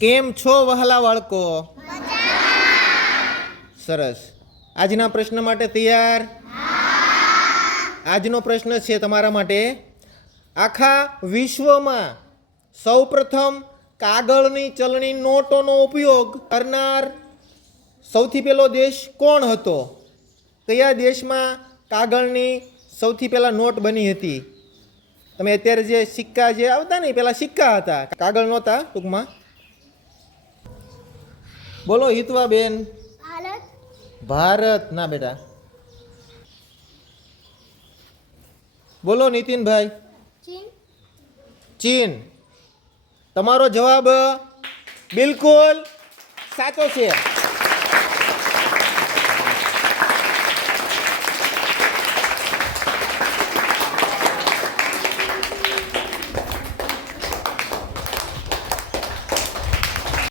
કેમ છો વહાલા બાળકો? સરસ. આજના પ્રશ્ન માટે તૈયાર? આજનો પ્રશ્ન છે તમારા માટે, આખા વિશ્વમાં સૌપ્રથમ કાગળની ચલણી નોટોનો ઉપયોગ કરનાર સૌથી પહેલો દેશ કોણ હતો? કયા દેશમાં કાગળની સૌથી પહેલા નોટ બની હતી? તમે અત્યારે જે સિક્કા જે આવતા ને પેલા સિક્કા હતા, કાગળ નહોતા ટૂંકમાં. બોલો હિતવા બેન. ભારત ના બેટા. બોલો નીતિનભાઈ. ચીન. તમારો જવાબ બિલકુલ સાચો છે.